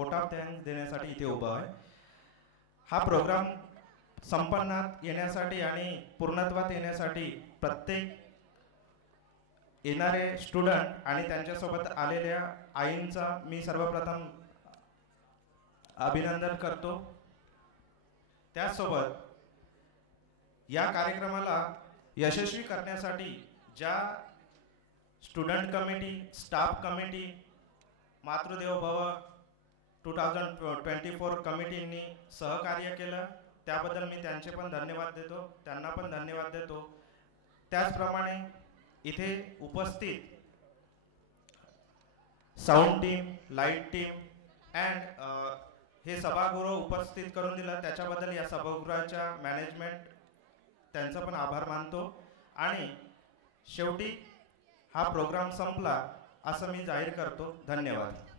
Vote of thanks देण्यासाठी इथे उभा आहे। हा प्रोग्राम संपन्नात येण्यासाठी आणि पूर्णत्वात येण्यासाठी प्रत्येक येणारे स्टुडंट आणि त्यांच्यासोबत आलेल्या आईंचा मी सर्वप्रथम अभिनंदन करतो। त्यासोबत या कार्यक्रमाला यशस्वी करण्यासाठी ज्या स्टुडंट कमिटी, स्टाफ कमिटी, मातृदेवो भव 2024 कमिटींनी सहकार्य केलं त्याबद्दल मी त्यांचे पण धन्यवाद देतो, त्यांना पण धन्यवाद देतो। त्याचप्रमाणे इथे उपस्थित sound team, light team and हे सभागृह उपस्थित करून दिलं त्याच्याबद्दल या सभागृहाच्या मॅनेजमेंट त्यांचा पण आभार मानतो। आणि शेवटी हा प्रोग्राम संपला असं मी जाहीर करतो। धन्यवाद।